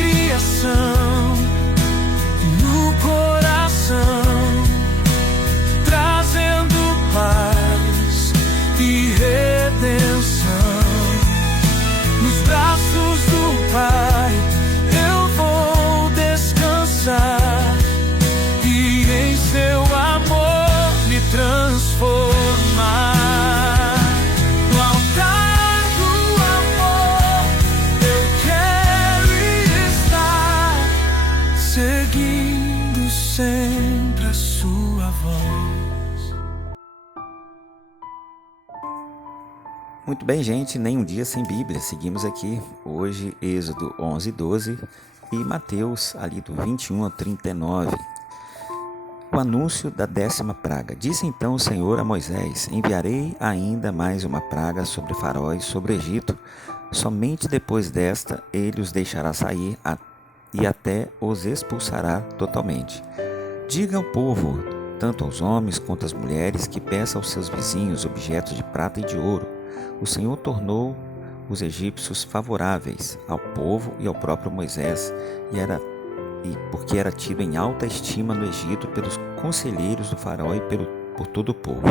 criação no coração, trazendo paz e redenção. Nos braços do Pai eu vou descansar e em seu amor me transformar. No altar do amor eu quero estar, seguindo sempre a sua voz. Muito bem, gente, nem um dia sem Bíblia. Seguimos aqui hoje Êxodo 11:12 e Mateus ali do 21 ao 39. O anúncio da 10ª praga. Disse então o Senhor a Moisés: enviarei ainda mais uma praga sobre Faraó e sobre o Egito. Somente depois desta ele os deixará sair e até os expulsará totalmente. Diga ao povo, tanto aos homens quanto às mulheres, que peça aos seus vizinhos objetos de prata e de ouro. O Senhor tornou os egípcios favoráveis ao povo e ao próprio Moisés, porque era tido em alta estima no Egito pelos conselheiros do faraó e por todo o povo.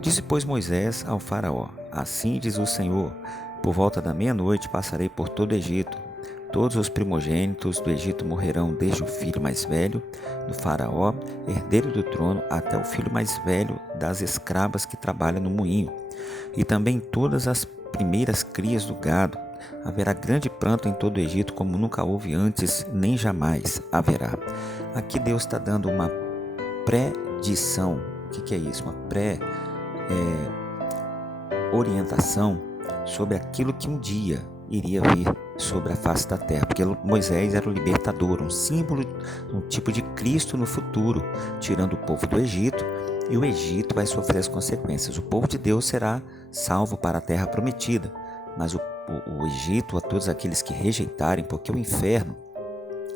Disse, pois, Moisés ao faraó: assim diz o Senhor, por volta da meia-noite passarei por todo o Egito. Todos os primogênitos do Egito morrerão, desde o filho mais velho do faraó, herdeiro do trono, até o filho mais velho das escravas que trabalham no moinho, e também todas as primeiras crias do gado. Haverá grande pranto em todo o Egito, como nunca houve antes, nem jamais haverá. Aqui Deus está dando uma predição. O que é isso? Uma pré-orientação sobre aquilo que um dia iria vir sobre a face da terra, porque Moisés era o libertador, um símbolo, um tipo de Cristo no futuro, tirando o povo do Egito, e o Egito vai sofrer as consequências. O povo de Deus será salvo para a terra prometida, mas o Egito, a todos aqueles que rejeitarem, porque o inferno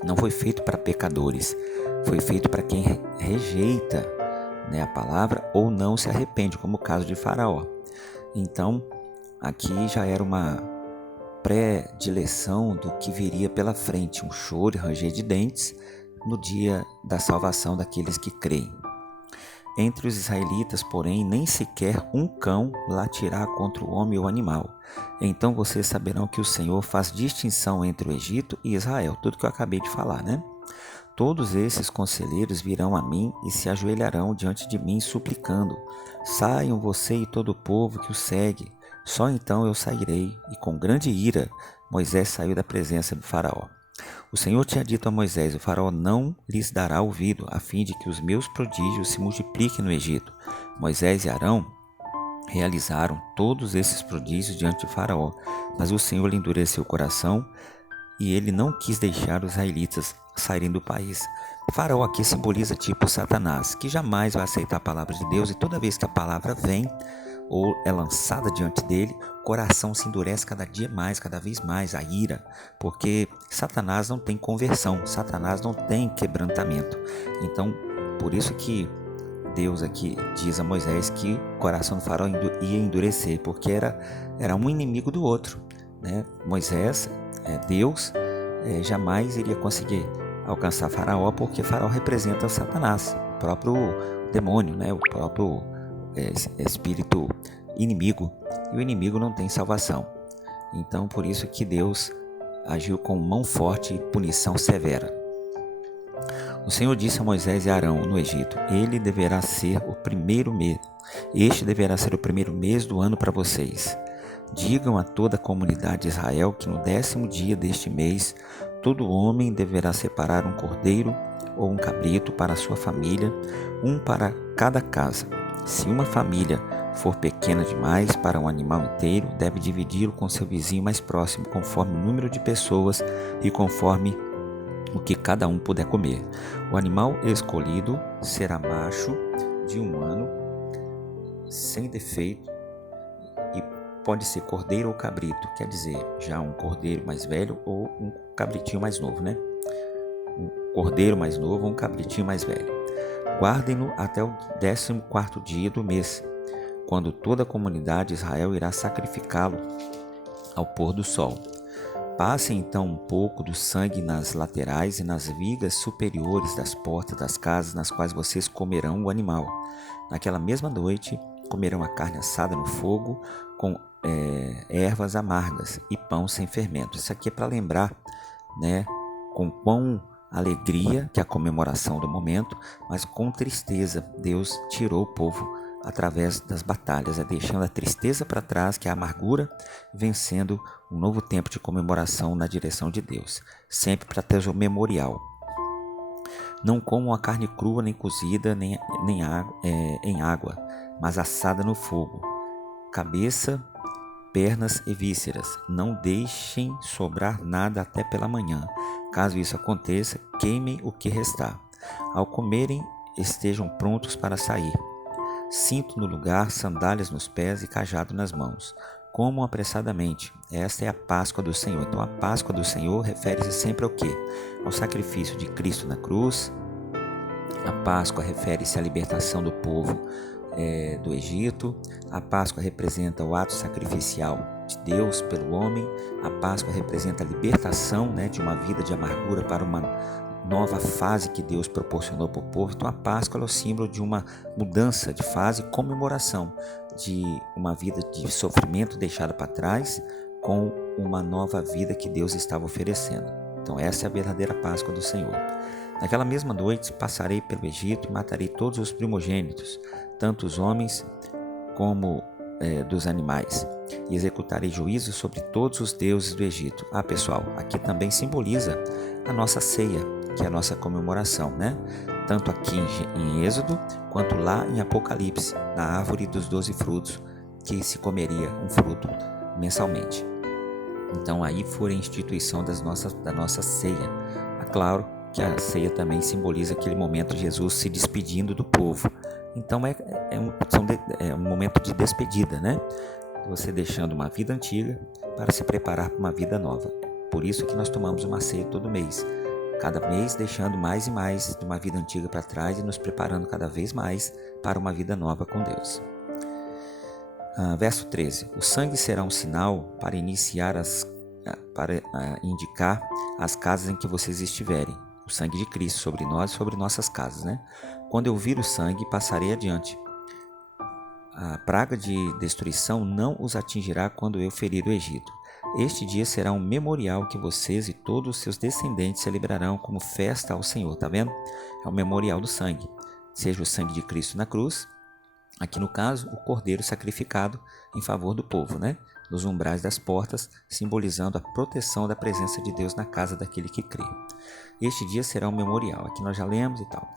não foi feito para pecadores, foi feito para quem rejeita, a palavra ou não se arrepende, como o caso de Faraó. Então, aqui já era uma predileção do que viria pela frente, um choro e ranger de dentes no dia da salvação daqueles que creem. Entre os israelitas, porém, nem sequer um cão latirá contra o homem ou animal. Então vocês saberão que o Senhor faz distinção entre o Egito e Israel. Tudo que eu acabei de falar, Todos esses conselheiros virão a mim e se ajoelharão diante de mim, suplicando: saiam você e todo o povo que o segue. Só então eu sairei. E com grande ira Moisés saiu da presença do faraó. O Senhor tinha dito a Moisés: o faraó não lhes dará ouvido, a fim de que os meus prodígios se multipliquem no Egito. Moisés e Arão realizaram todos esses prodígios diante de Faraó, mas o Senhor lhe endureceu o coração e ele não quis deixar os israelitas saírem do país. Faraó aqui simboliza tipo Satanás, que jamais vai aceitar a palavra de Deus, e toda vez que a palavra vem ou é lançada diante dele, o coração se endurece cada dia mais, cada vez mais, a ira, porque Satanás não tem conversão, Satanás não tem quebrantamento. Então, por isso que Deus aqui diz a Moisés que o coração do faraó ia endurecer, porque era um inimigo do outro, Moisés, Deus, jamais iria conseguir alcançar Faraó, porque Faraó representa Satanás, o próprio demônio, o próprio espírito inimigo, e o inimigo não tem salvação. Então, por isso que Deus agiu com mão forte e punição severa. O Senhor disse a Moisés e Arão no Egito: este deverá ser o primeiro mês do ano para vocês. Digam a toda a comunidade de Israel que no 10º dia deste mês, todo homem deverá separar um cordeiro ou um cabrito para a sua família, um para cada casa. Se uma família for pequena demais para um animal inteiro, deve dividi-lo com seu vizinho mais próximo, conforme o número de pessoas e conforme o que cada um puder comer. O animal escolhido será macho de 1 ano, sem defeito, e pode ser cordeiro ou cabrito, quer dizer, já um cordeiro mais velho ou um cabritinho mais novo, Um cordeiro mais novo ou um cabritinho mais velho. Guardem-no até o 14º dia do mês, quando toda a comunidade de Israel irá sacrificá-lo ao pôr do sol. Passem então um pouco do sangue nas laterais e nas vigas superiores das portas das casas nas quais vocês comerão o animal. Naquela mesma noite, comerão a carne assada no fogo com ervas amargas e pão sem fermento. Isso aqui é para lembrar, né, com quão alegria, que é a comemoração do momento, mas com tristeza Deus tirou o povo através das batalhas, deixando a tristeza para trás, que é a amargura, vencendo um novo tempo de comemoração na direção de Deus, sempre para ter o memorial. Não comam a carne crua, nem cozida, em água, mas assada no fogo. Cabeça, pernas e vísceras. Não deixem sobrar nada até pela manhã. Caso isso aconteça, queimem o que restar. Ao comerem, estejam prontos para sair. Cinto no lugar, sandálias nos pés e cajado nas mãos. Comam apressadamente. Esta é a Páscoa do Senhor. Então a Páscoa do Senhor refere-se sempre ao quê? Ao sacrifício de Cristo na cruz. A Páscoa refere-se à libertação do povo do Egito. A Páscoa representa o ato sacrificial de Deus pelo homem. A Páscoa representa a libertação, de uma vida de amargura para uma nova fase que Deus proporcionou para o povo. Então a Páscoa é o símbolo de uma mudança de fase, comemoração de uma vida de sofrimento deixada para trás com uma nova vida que Deus estava oferecendo. Então essa é a verdadeira Páscoa do Senhor. Naquela mesma noite passarei pelo Egito e matarei todos os primogênitos, tanto os homens como dos animais, e executarei juízo sobre todos os deuses do Egito. Pessoal, aqui também simboliza a nossa ceia, que é a nossa comemoração, Tanto aqui em Êxodo, quanto lá em Apocalipse, na árvore dos 12 frutos, que se comeria um fruto mensalmente. Então aí foi a instituição da nossa ceia. É claro que a ceia também simboliza aquele momento de Jesus se despedindo do povo. Então é um momento de despedida, Você deixando uma vida antiga para se preparar para uma vida nova. Por isso que nós tomamos uma ceia todo mês. Cada mês deixando mais e mais de uma vida antiga para trás e nos preparando cada vez mais para uma vida nova com Deus. Verso 13. O sangue será um sinal para indicar as casas em que vocês estiverem. O sangue de Cristo sobre nós e sobre nossas casas, Quando eu vir o sangue, passarei adiante. A praga de destruição não os atingirá quando eu ferir o Egito. Este dia será um memorial que vocês e todos os seus descendentes celebrarão como festa ao Senhor, tá vendo? É o memorial do sangue. Seja o sangue de Cristo na cruz, aqui no caso, o cordeiro sacrificado em favor do povo, Nos umbrais das portas, simbolizando a proteção da presença de Deus na casa daquele que crê. Este dia será um memorial. Aqui nós já lemos e tal.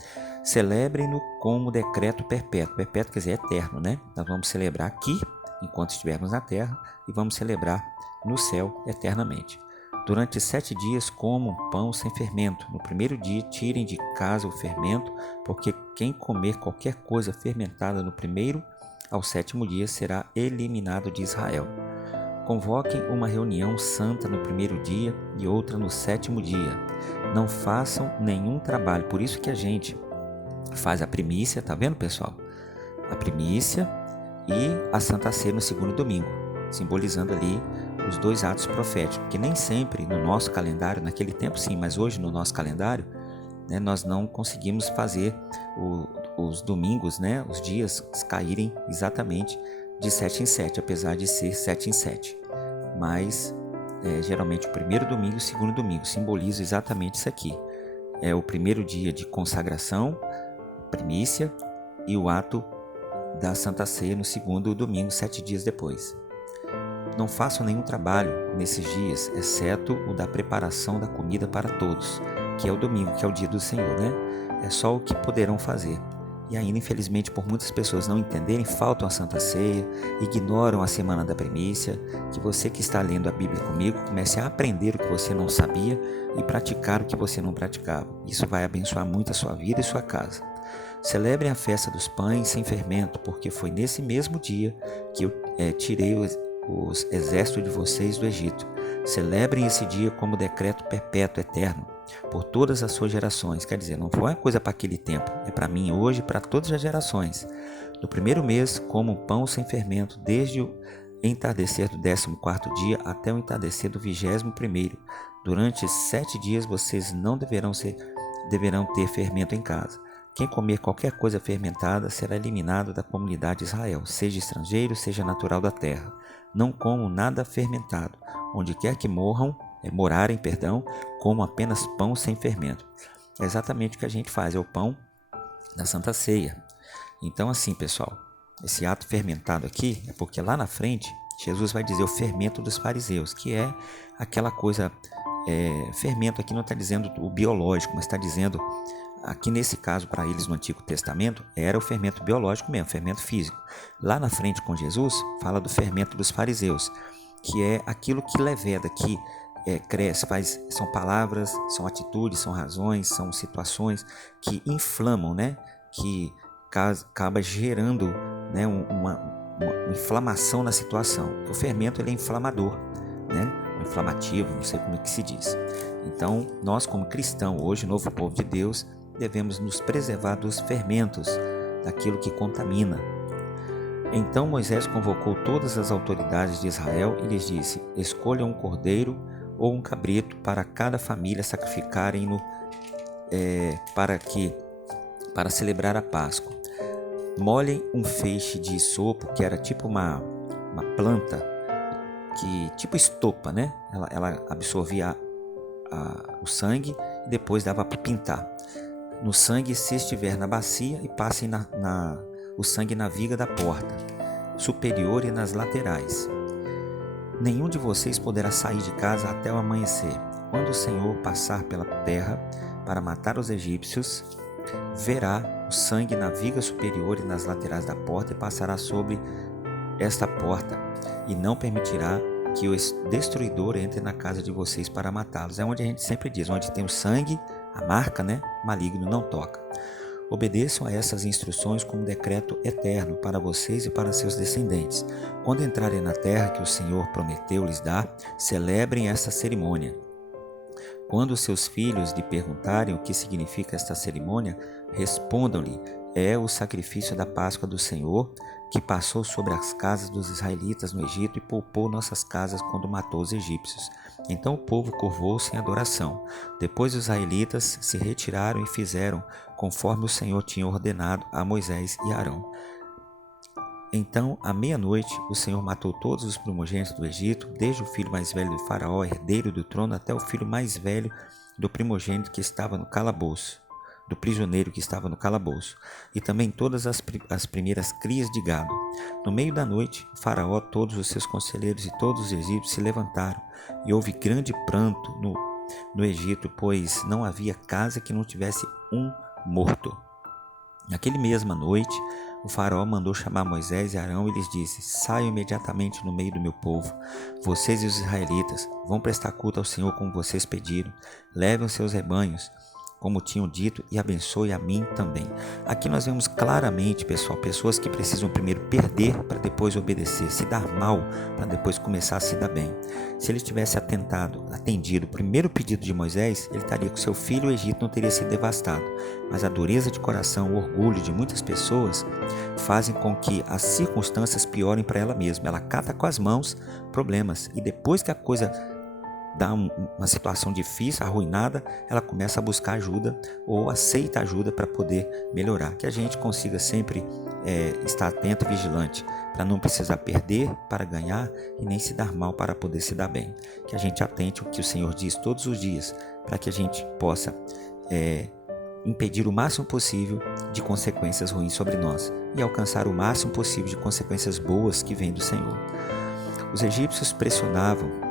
Celebrem-no como decreto perpétuo. Perpétuo quer dizer eterno, Nós vamos celebrar aqui, enquanto estivermos na terra, e vamos celebrar no céu eternamente. Durante 7 dias comam pão sem fermento. No primeiro dia tirem de casa o fermento, porque quem comer qualquer coisa fermentada no primeiro ao 7º dia será eliminado de Israel. Convoquem uma reunião santa no primeiro dia e outra no 7º dia. Não façam nenhum trabalho. Por isso que a gente faz a primícia, tá vendo, pessoal? A primícia e a Santa Ceia no 2º domingo, simbolizando ali os 2 atos proféticos, que nem sempre no nosso calendário, naquele tempo sim, mas hoje no nosso calendário, nós não conseguimos fazer os domingos, os dias caírem exatamente de 7 em 7, apesar de ser 7 em 7. Mas geralmente o primeiro domingo e o 2º domingo simbolizam exatamente isso aqui. É o primeiro dia de consagração, primícia, e o ato da Santa Ceia no 2º domingo, 7 dias depois. Não façam nenhum trabalho nesses dias, exceto o da preparação da comida para todos, que é o domingo, que é o dia do Senhor, É só o que poderão fazer. E ainda, infelizmente, por muitas pessoas não entenderem, faltam a Santa Ceia, ignoram a Semana da Primícia. Que você que está lendo a Bíblia comigo comece a aprender o que você não sabia e praticar o que você não praticava. Isso vai abençoar muito a sua vida e sua casa. Celebrem a festa dos pães sem fermento, porque foi nesse mesmo dia que eu tirei os exércitos de vocês do Egito. Celebrem esse dia como decreto perpétuo, eterno, por todas as suas gerações. Quer dizer, não foi uma coisa para aquele tempo, é para mim hoje, para todas as gerações. No primeiro mês, comam pão sem fermento, desde entardecer do 14º dia até o entardecer do 21º. Durante 7 dias vocês não deverão ter fermento em casa. Quem comer qualquer coisa fermentada será eliminado da comunidade de Israel, seja estrangeiro, seja natural da terra. Não comam nada fermentado. Onde quer que morarem, comam apenas pão sem fermento. É exatamente o que a gente faz, é o pão da Santa Ceia. Então assim, pessoal, esse ato fermentado aqui é porque lá na frente Jesus vai dizer o fermento dos fariseus, que é aquela coisa, fermento aqui não está dizendo o biológico, mas está dizendo, aqui nesse caso para eles no Antigo Testamento, era o fermento biológico mesmo, fermento físico. Lá na frente com Jesus, fala do fermento dos fariseus, que é aquilo que leveda, que cresce, são palavras, são atitudes, são razões, são situações que inflamam, né? Que acaba gerando, né, uma inflamação na situação. O fermento ele é inflamador, né? Inflamativo, não sei como é que se diz. Então, nós como cristãos, hoje, novo povo de Deus, devemos nos preservar dos fermentos, daquilo que contamina. Então Moisés convocou todas as autoridades de Israel e lhes disse: escolham um cordeiro ou um cabrito para cada família sacrificarem para celebrar a Páscoa. Molhem um feixe de isopo, que era tipo uma planta, que tipo estopa, né? Ela absorvia o sangue e depois dava para pintar. No sangue, se estiver na bacia, e passem o sangue na viga da porta superior e nas laterais. Nenhum de vocês poderá sair de casa até o amanhecer. Quando o Senhor passar pela terra para matar os egípcios, verá o sangue na viga superior e nas laterais da porta e passará sobre esta porta, e não permitirá que o destruidor entre na casa de vocês para matá-los. É onde a gente sempre diz, onde tem o sangue, a marca, né? Maligno não toca. Obedeçam a essas instruções como decreto eterno para vocês e para seus descendentes. Quando entrarem na terra que o Senhor prometeu lhes dar, celebrem essa cerimônia. Quando seus filhos lhe perguntarem o que significa esta cerimônia, respondam-lhe: é o sacrifício da Páscoa do Senhor, que passou sobre as casas dos israelitas no Egito e poupou nossas casas quando matou os egípcios. Então o povo curvou-se em adoração. Depois os israelitas se retiraram e fizeram conforme o Senhor tinha ordenado a Moisés e Arão. Então, à meia-noite, o Senhor matou todos os primogênitos do Egito, desde o filho mais velho do faraó, herdeiro do trono, até o filho mais velho do primogênito que estava no calabouço, do prisioneiro que estava no calabouço, e também todas as primeiras crias de gado. No meio da noite, o faraó, todos os seus conselheiros e todos os egípcios se levantaram, e houve grande pranto no Egito, pois não havia casa que não tivesse um morto. Naquela mesma noite, o faraó mandou chamar Moisés e Arão e lhes disse: saiam imediatamente no meio do meu povo. Vocês e os israelitas vão prestar culto ao Senhor como vocês pediram. Levem os seus rebanhos, como tinham dito, e abençoe a mim também. Aqui nós vemos claramente, pessoal, pessoas que precisam primeiro perder para depois obedecer, se dar mal para depois começar a se dar bem. Se ele tivesse atendido o primeiro pedido de Moisés, ele estaria com seu filho, o Egito não teria sido devastado. Mas a dureza de coração, o orgulho de muitas pessoas fazem com que as circunstâncias piorem para ela mesma. Ela cata com as mãos problemas e depois que a coisa dá uma situação difícil, arruinada, ela começa a buscar ajuda ou aceita ajuda para poder melhorar. Que a gente consiga sempre estar atento e vigilante para não precisar perder para ganhar e nem se dar mal para poder se dar bem. Que a gente atente o que o Senhor diz todos os dias para que a gente possa impedir o máximo possível de consequências ruins sobre nós e alcançar o máximo possível de consequências boas que vêm do Senhor. Os egípcios pressionavam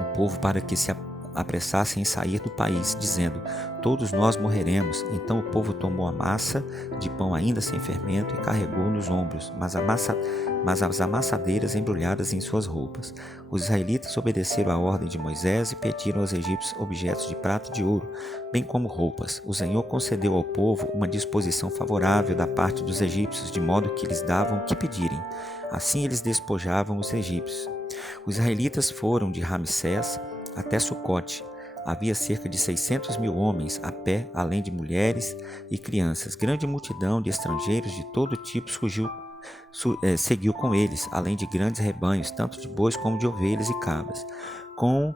o povo para que se apressassem em sair do país, dizendo: todos nós morreremos. Então o povo tomou a massa de pão ainda sem fermento e carregou nos ombros, mas as amassadeiras embrulhadas em suas roupas. Os israelitas obedeceram à ordem de Moisés e pediram aos egípcios objetos de prata e de ouro, bem como roupas. O Senhor concedeu ao povo uma disposição favorável da parte dos egípcios, de modo que lhes davam o que pedirem. Assim eles despojavam os egípcios. Os israelitas foram de Ramsés até Sucote. Havia cerca de 600.000 homens a pé, além de mulheres e crianças. Grande multidão de estrangeiros de todo tipo surgiu seguiu com eles, além de grandes rebanhos, tanto de bois como de ovelhas e cabras. Com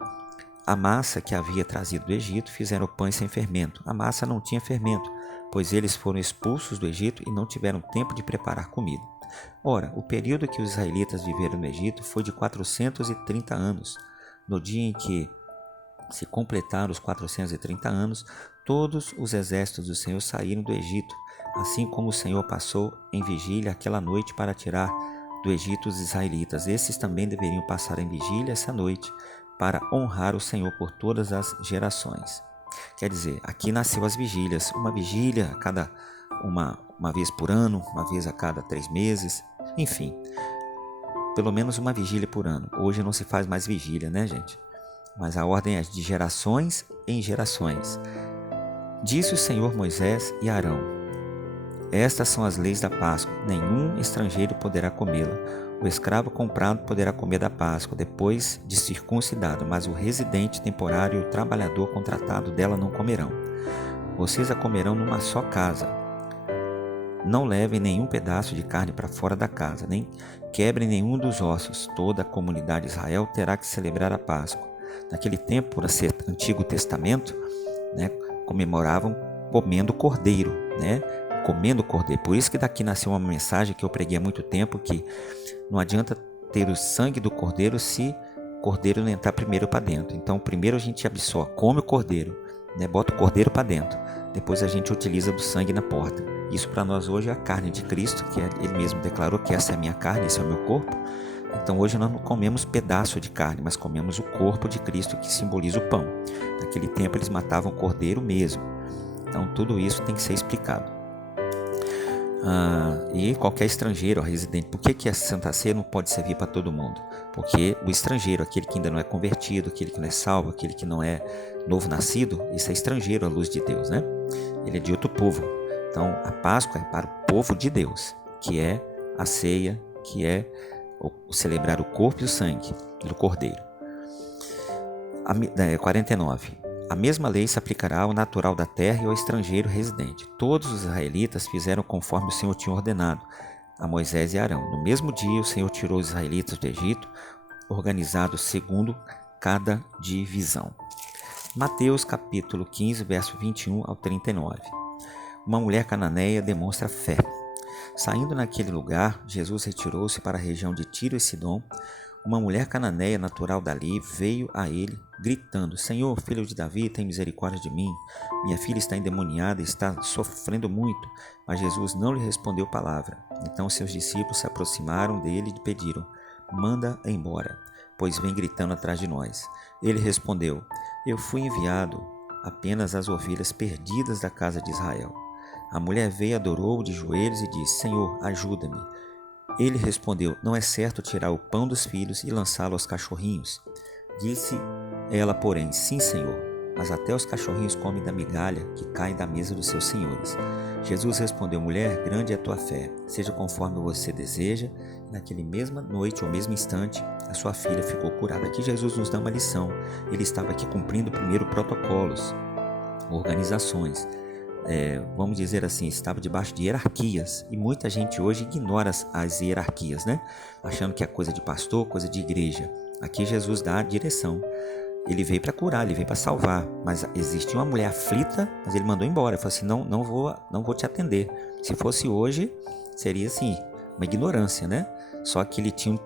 a massa que havia trazido do Egito, fizeram pães sem fermento. A massa não tinha fermento, pois eles foram expulsos do Egito e não tiveram tempo de preparar comida. Ora, o período que os israelitas viveram no Egito foi de 430 anos. No dia em que se completaram os 430 anos, todos os exércitos do Senhor saíram do Egito, assim como o Senhor passou em vigília aquela noite para tirar do Egito os israelitas. Esses também deveriam passar em vigília essa noite para honrar o Senhor por todas as gerações. Quer dizer, aqui nasceu as vigílias, uma vigília a cada uma vez por ano, uma vez a cada 3 meses, enfim, pelo menos uma vigília por ano. Hoje não se faz mais vigília, né, gente? Mas a ordem é de gerações em gerações. Disse o Senhor Moisés e Arão: estas são as leis da Páscoa. Nenhum estrangeiro poderá comê-la. O escravo comprado poderá comer da Páscoa depois de circuncidado, mas o residente temporário e o trabalhador contratado dela não comerão. Vocês a comerão numa só casa. Não levem nenhum pedaço de carne para fora da casa, nem quebrem nenhum dos ossos. Toda a comunidade de Israel terá que celebrar a Páscoa. Naquele tempo, por ser Antigo Testamento, comemoravam comendo cordeiro, comendo cordeiro. Por isso que daqui nasceu uma mensagem que eu preguei há muito tempo, que não adianta ter o sangue do cordeiro se o cordeiro não entrar primeiro para dentro. Então, primeiro a gente absorve, come o cordeiro, bota o cordeiro para dentro. Depois a gente utiliza do sangue na porta. Isso para nós hoje é a carne de Cristo, que Ele mesmo declarou que essa é a minha carne, esse é o meu corpo. Então hoje nós não comemos pedaço de carne, mas comemos o corpo de Cristo, que simboliza o pão. Naquele tempo eles matavam cordeiro mesmo. Então tudo isso tem que ser explicado. E qualquer estrangeiro, residente, por que a Santa Ceia não pode servir para todo mundo? Porque o estrangeiro, aquele que ainda não é convertido, aquele que não é salvo, aquele que não é novo nascido, esse é estrangeiro à luz de Deus, Ele é de outro povo. Então a Páscoa é para o povo de Deus, que é a ceia, que é celebrar o corpo e o sangue do cordeiro. 49. A mesma lei se aplicará ao natural da terra e ao estrangeiro residente. Todos os israelitas fizeram conforme o Senhor tinha ordenado a Moisés e Arão. No mesmo dia, o Senhor tirou os israelitas do Egito, organizados segundo cada divisão. Mateus capítulo 15, verso 21 ao 39. Uma mulher cananeia demonstra fé. Saindo naquele lugar, Jesus retirou-se para a região de Tiro e Sidom. Uma mulher cananeia natural dali veio a ele, gritando: Senhor, filho de Davi, tem misericórdia de mim. Minha filha está endemoniada e está sofrendo muito. Mas Jesus não lhe respondeu palavra. Então seus discípulos se aproximaram dele e lhe pediram: manda-a embora, pois vem gritando atrás de nós. Ele respondeu: eu fui enviado apenas às ovelhas perdidas da casa de Israel. A mulher veio, adorou-o de joelhos e disse: Senhor, ajuda-me. Ele respondeu: não é certo tirar o pão dos filhos e lançá-lo aos cachorrinhos. Disse ela, porém: sim, Senhor, mas até os cachorrinhos comem da migalha que cai da mesa dos seus senhores. Jesus respondeu: mulher, grande é a tua fé, seja conforme você deseja. E naquele mesma noite ou mesmo instante, a sua filha ficou curada. Aqui Jesus nos dá uma lição. Ele estava aqui cumprindo primeiro protocolos, organizações. Vamos dizer assim, estava debaixo de hierarquias, e muita gente hoje ignora as hierarquias, achando que é coisa de pastor, coisa de igreja. Aqui Jesus dá a direção. Ele veio para curar, ele veio para salvar, mas existe uma mulher aflita, mas ele mandou embora. Ele falou assim: não vou te atender. Se fosse hoje, seria assim, uma ignorância, Só que ele tinha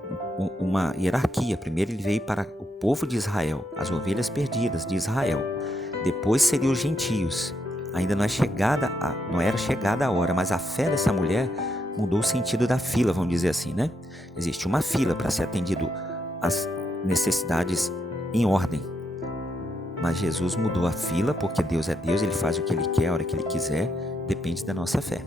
uma hierarquia. Primeiro ele veio para o povo de Israel, as ovelhas perdidas de Israel. Depois seriam os gentios. Ainda não era chegada a hora, mas a fé dessa mulher mudou o sentido da fila, vamos dizer assim, Existe uma fila para ser atendido às necessidades em ordem. Mas Jesus mudou a fila, porque Deus é Deus, Ele faz o que Ele quer, a hora que Ele quiser, depende da nossa fé.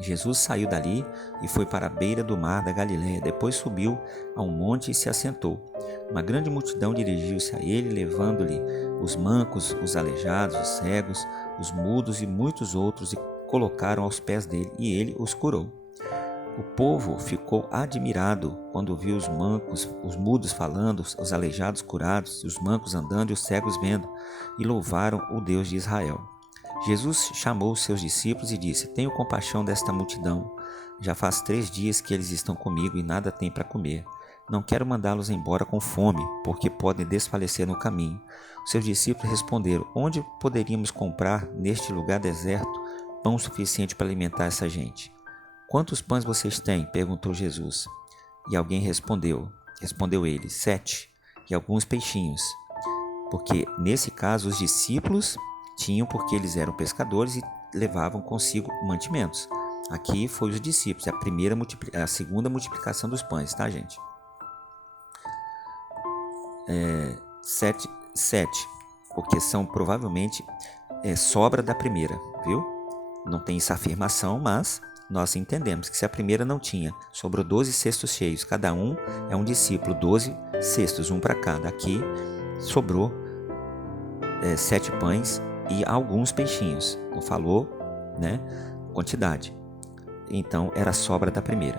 Jesus saiu dali e foi para a beira do mar da Galileia. Depois subiu a um monte e se assentou. Uma grande multidão dirigiu-se a ele, levando-lhe os mancos, os aleijados, os cegos, os mudos e muitos outros, e colocaram aos pés dele, e ele os curou. O povo ficou admirado quando viu os mancos, os mudos falando, os aleijados curados, os mancos andando e os cegos vendo, e louvaram o Deus de Israel. Jesus chamou os seus discípulos e disse: tenho compaixão desta multidão, Já faz 3 dias que eles estão comigo e nada têm para comer. Não quero mandá-los embora com fome, porque podem desfalecer no caminho. Os seus discípulos responderam: onde poderíamos comprar, neste lugar deserto, pão suficiente para alimentar essa gente? Quantos pães vocês têm? Perguntou Jesus. E alguém respondeu ele: 7, e alguns peixinhos. Porque nesse caso os discípulos tinham, porque eles eram pescadores e levavam consigo mantimentos. Aqui foi os discípulos, a segunda multiplicação dos pães, tá, gente? 7, porque são provavelmente sobra da primeira, viu? Não tem essa afirmação, mas nós entendemos que se a primeira não tinha, sobrou 12 cestos cheios, cada um é um discípulo, 12 cestos, um para cada. Aqui sobrou 7 pães e alguns peixinhos, não falou, né, quantidade. Então era a sobra da primeira.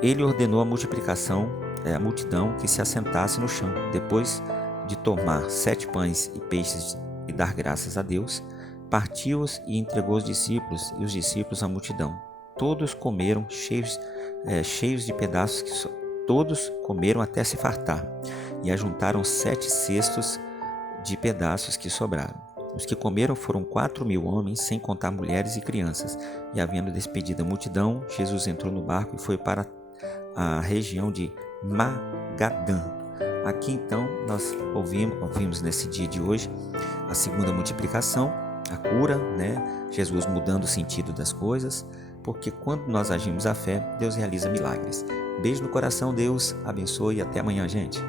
Ele ordenou a multidão que se assentasse no chão. Depois de tomar 7 pães e peixes e dar graças a Deus, partiu-os e entregou aos discípulos, e os discípulos à multidão. Todos comeram cheios de pedaços, todos comeram até se fartar, e ajuntaram 7 cestos de pedaços que sobraram. Os que comeram foram 4.000 homens, sem contar mulheres e crianças. E havendo despedido a multidão, Jesus entrou no barco e foi para a região de Magadã. Aqui então nós ouvimos nesse dia de hoje a segunda multiplicação, a cura, né? Jesus mudando o sentido das coisas, porque quando nós agimos a fé, Deus realiza milagres. Beijo no coração, Deus abençoe e até amanhã, gente.